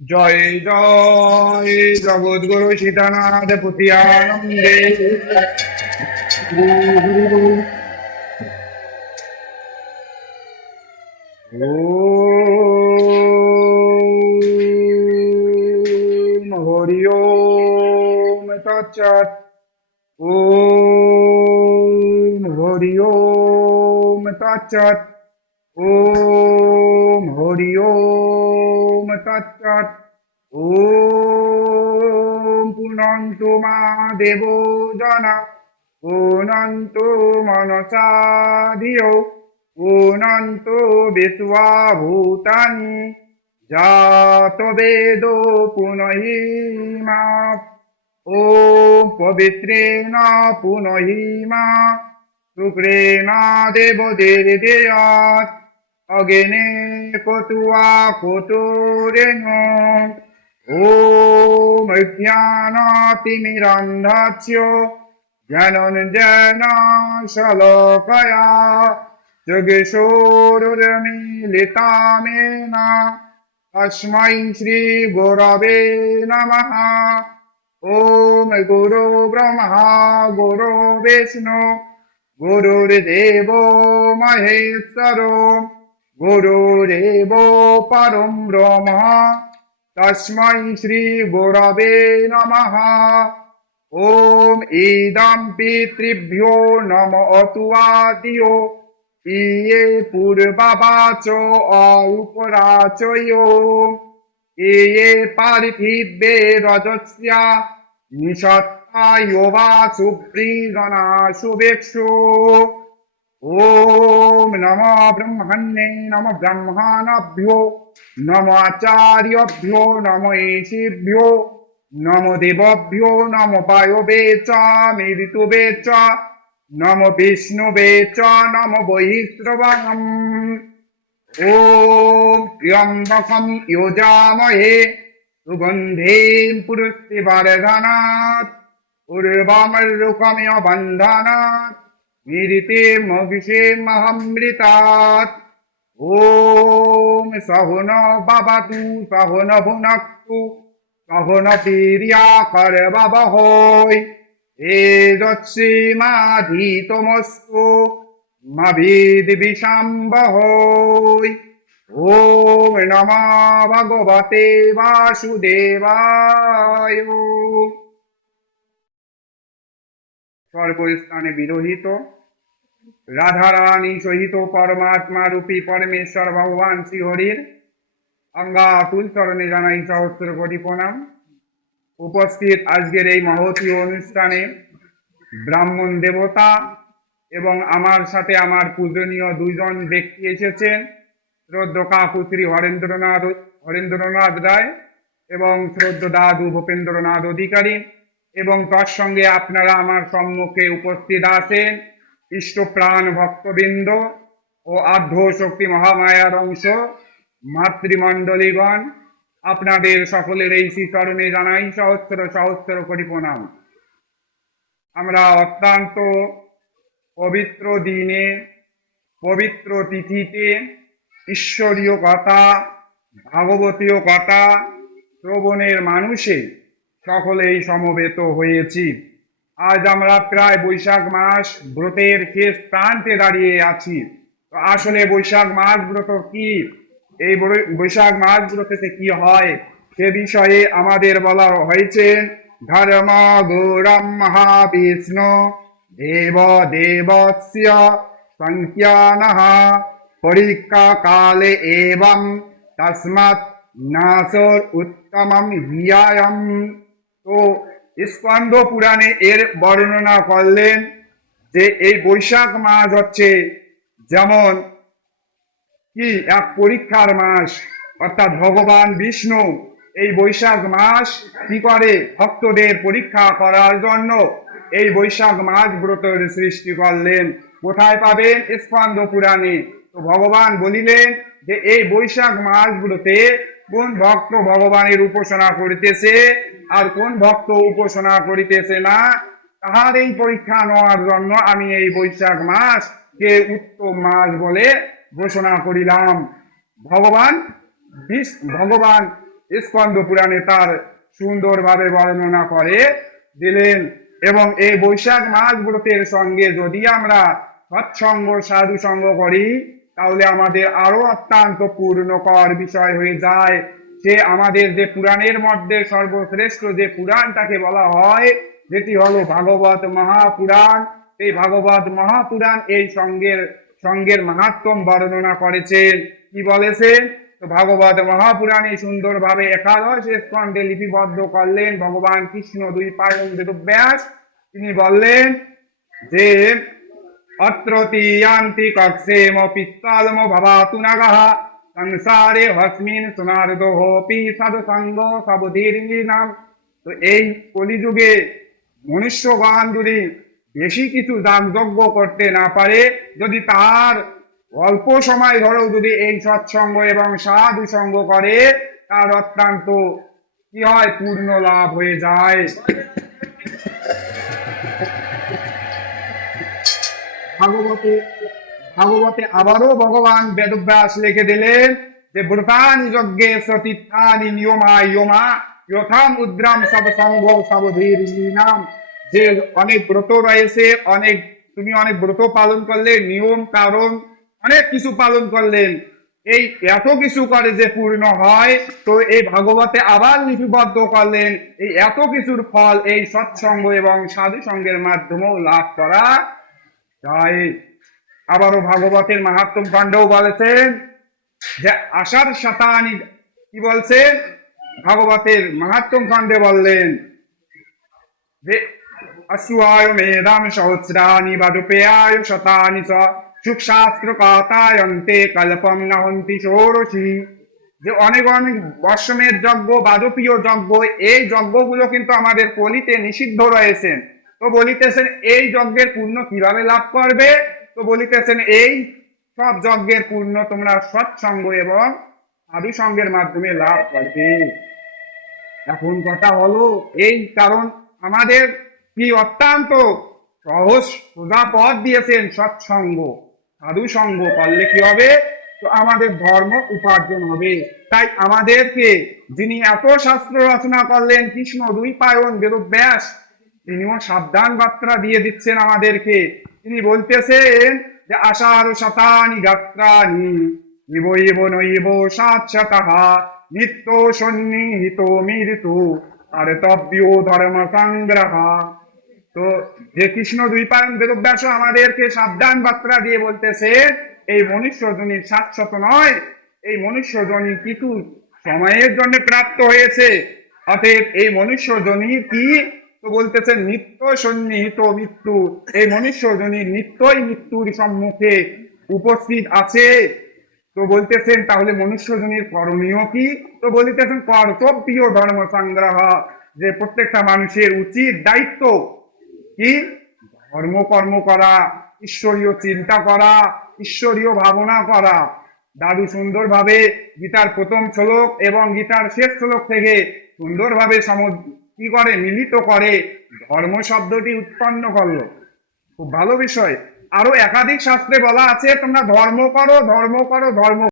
জয় জয় জগৎগুরু সীতানাথ পুতি আনন্দে। ওম হরি ওম তৎসৎ। ওম হরি ওম তৎসৎ। ওম হরি ওম তৎসৎ। ওম পুনন্তু মা দেব জনা পুনন্তু মনসা ধিয়ো পুনন্তু বিশ্বা ভূতানি জাত বেদ পুনহিমা। ওম পবিত্রেণ পুনহিমা শুক্রেণ দেব দেয়াৎ অগ্নে কটুয়া কটুরেণ। ওম অজ্ঞানতিমিরান্ধাস্য জ্ঞানাঞ্জনা শলাকয়া চক্ষুষোন্মিলিতামেন তস্मै শ্রী গুরবে নমঃ। ওম গুরু ব্রহ্মা গুরু বিষ্ণু গুরুর্দেব মহেশ্বর গুরুরেব পরম ব্রহ্ম তস্मै শ্রী গুরবে নমঃ। ওম ইদং পিতৃভ্যো নমঃ আদিও ইয়ে পূর্বাবাচ অপরাচয় ইয়ে পার্থিবে রজস্যা নিষত্তায় বা সুপ্রীগণা শুভেক্ষু। ওম নমো ব্রহ্মণ্যে নমো ব্রহ্মাণভ্যো নমো আচার্যভ্যো নমো ঋষিভ্যো নমো দেবভ্যো নমো বায়বে চ মৃতুবে চ নমো বিষ্ণুবে চ নমো বহিঃশ্রবণম। ওম ত্র্যম্বকম যজামহে সুগন্ধিম পুষ্টিবর্ধনাৎ উর্বামরুকমিব বন্ধনাৎ মৃতির্মোক্ষিষেমহমৃতাৎ। ওম সহনো ভবতু সহনো ভুনক্তু সহনো বীর্যকরবাবহৈ তেজস্বিনাধীতমস্তু মা বিদ্বিষাম্বহৈ। ওম নমো ভগবতে বাসুদেবায়। সর্বস্থানে বিরহিত রাধারানী সহিত পরমাত্মা রূপী পরমেশ্বর ভগবান শ্রীহরির অঙ্গাতুল চরণে জানাই সহস্র কোটি প্রণাম। উপস্থিত আজকের এই মহতী অনুষ্ঠানে ব্রাহ্মণ দেবতা এবং আমার সাথে আমার পূজনীয় দুইজন ব্যক্তি এসেছেন, শ্রদ্ধ কাকু শ্রী হরেন্দ্রনাথ রায় এবং শ্রদ্ধ দাদু ভূপেন্দ্রনাথ অধিকারী, এবং তার সঙ্গে আপনারা আমার সম্মুখে উপস্থিত আছেন ইষ্টপ্রাণ ভক্তবৃন্দ ও আধ্য শক্তি মহামায়ার অংশ মাতৃমণ্ডলীগণ। আপনাদের সকলের এই শ্রীচরণে জানাই সহস্র সহস্র কোটি প্রণাম। আমরা অত্যন্ত পবিত্র দিনে পবিত্র তিথিতে ঈশ্বরীয় কথা ভাগবতীয় কথা শ্রবণের মানুষে সকলেই সমবেত হয়েছি। আজ আমরা প্রায় বৈশাখ মাস ব্রতের শেষ প্রান্তে দাঁড়িয়ে আছি। তো আসলে বৈশাখ মাস ব্রত কি, এই বৈশাখ মাস ব্রতেতে কি হয় সে বিষয়ে আমাদের বলা হয়েছে, ধর্ম গৌরম মহাবিষ্ণু দেব দেবস্য সংখ্যানঃ পরীক্ষা কালে এবং তস্মাৎ নাসর উত্তমম হিয়ায়ম। তো স্কন্দ পুরাণে এর বর্ণনা করলেন যে এই বৈশাখ মাস হচ্ছে যেমন কি এক পরীক্ষার মাস, অর্থাৎ ভগবান বিষ্ণু এই বৈশাখ মাস কি করে ভক্তদের পরীক্ষা করার জন্য এই বৈশাখ মাস ব্রতের সৃষ্টি করলেন। কোথায় পাবেন? স্কন্দ পুরাণে। তো ভগবান বলিলেন যে এই বৈশাখ মাস ব্রতে কোন ভক্ত ভগবানের উপাসনা করিতেছে আর কোন ভক্ত উপাসনা করিতেছে না, তাহার এই পরীক্ষা নেওয়ার জন্য আমি এই বৈশাখ মাস কে উত্তম মাস বলে ঘোষণা করিলাম। ভগবান স্কন্দ পুরাণে তার সুন্দরভাবে বর্ণনা করে দিলেন। এবং এই বৈশাখ মাস ব্রতের সঙ্গে যদি আমরা সৎসঙ্গ সাধু সঙ্গ করি তাহলে আমাদের আরো অত্যন্ত পূর্ণকর বিষয় হয়ে যায়। যে আমাদের যে পুরাণের মধ্যে সর্বশ্রেষ্ঠ যে পুরাণটাকে বলা হয় যেটি হলো ভাগবত মহাপুরাণ, এই ভাগবত মহাপুরাণ এই সঙ্গের মাহাত্ম্য বর্ণনা করেছেন। কি বলেছেন? তো ভাগবত মহাপুরাণে সুন্দরভাবে 11 স্কন্ধে লিপিবদ্ধ করলেন ভগবান কৃষ্ণ দ্বৈপায়ন বেদব্যাস। তিনি বললেন যে অত্রতীয়ান্তি কক্ষেম পিত্তালম ভবাতু নাগः সংসারে হস্মিন সোনার্দোহপি সাধুসঙ্গ সবধীর্ণাম। তো এই কলিযুগে মনুষ্যগণ যদি বেশি কিছু দান যজ্ঞ করতে না পারে, যদি তার অল্প সময় ধরেও যদি এই সৎসঙ্গ এবং সাধু সঙ্গ করে, তার অত্যন্ত কি হয়, পূর্ণ লাভ হয়ে যায়। ভাগবতে ভাগবতে আবারও ভগবান বেদব্যাস লিখে দিলেন যে ব্রতানি যজ্ঞে সতীর্থানি নিয়মা ইয়মা যথাম উদ্রাম সৎসঙ্গ সবধীর নাম। যে অনেক ব্রত রয়েছে, তুমি অনেক ব্রত পালন করলে, নিয়ম কারণ অনেক কিছু পালন করলেন, এই এত কিছু করে যে পূর্ণ হয়। তো এই ভাগবতে আবার লিপিবদ্ধ করলেন এই এত কিছুর ফল এই সৎসঙ্গ এবং সাধু সঙ্গের মাধ্যমেও লাভ করা যায়। আবারও ভাগবতের মাহাত্ম্য খণ্ডও বলেছেন যে আষাঢ় শতানি, কি বলছেন ভাগবতের মাহাত্ম্য খণ্ডে বললেন যে অশ্বায় মেধাম সহস্রানি বাজপেয়ায় শতানি চ সুখশাস্ত্র কাতায়ন্তে কল্পম নহন্তি ষোড়শী। যে অনেক অনেক বর্ষমের যজ্ঞ, বাজপীয় যজ্ঞ, এই যজ্ঞগুলো কিন্তু আমাদের কলিতে নিষিদ্ধ রয়েছে। তো বলিতেছেন এই যজ্ঞের পূর্ণ কিভাবে লাভ করবে? তো বলিতেছেন এই সব যজ্ঞের পূর্ণ তোমরা সৎসঙ্গ এবং সাধু সঙ্গের মাধ্যমে লাভ করবে। এখন কথা হলো এই, কারণ আমাদের কি অত্যন্ত সহজ সোজা পথ দিয়েছেন সৎসঙ্গ সাধু সঙ্গ করলে কি হবে? তো আমাদের ধর্ম উপার্জন হবে। তাই আমাদেরকে যিনি এত শাস্ত্র রচনা করলেন কৃষ্ণ দ্বৈপায়ন বেদব্যাস, তিনিও সাবধান বার্তা দিয়ে দিচ্ছেন আমাদেরকে। তিনি বলতেছেন যে আষাঢ় শতানি গাত্রানি ইব নৈব সাতশতঃ নিত্য সন্নিহিত মৃত্যু কর্তব্য ধর্ম সংগ্রহ। তো যে কৃষ্ণ দ্বৈপায়ন বেদব্যাস আমাদেরকে সাবধান বার্তা দিয়ে বলতেছে এই মনুষ্য জনির শাশ্বত নয়, এই মনুষ্য জনি কিছু সময়ের জন্য প্রাপ্ত হয়েছে। অতএব এই মনুষ্য জনির কি? তো বলতেছেন নিত্য সন্নিহিত মৃত্যু, এই মনুষ্য জনির নিত্যই মৃত্যুর সম্মুখে উপস্থিত আছে। তো বলতেছেন তাহলে মনুষ্য জনির করণীয় কি? তো বলতেছেন কর্তব্য ধর্ম সংগ্রহ, যে প্রত্যেকটা মানুষের উচিত দায়িত্ব কি? ধর্মকর্ম করা, ঈশ্বরীয় চিন্তা করা, ঈশ্বরীয় ভাবনা করা। দাদু সুন্দরভাবে গীতার প্রথম শ্লোক এবং গীতার শেষ শ্লোক থেকে সুন্দরভাবে কি করে, মিলিত করে ধর্ম শব্দটি উৎপন্ন করলো। খুব ভালো বিষয়। আরো একাধিক শাস্ত্রে বলা আছে তোমরা ধর্ম করো, ধর্ম করো, ধর্ম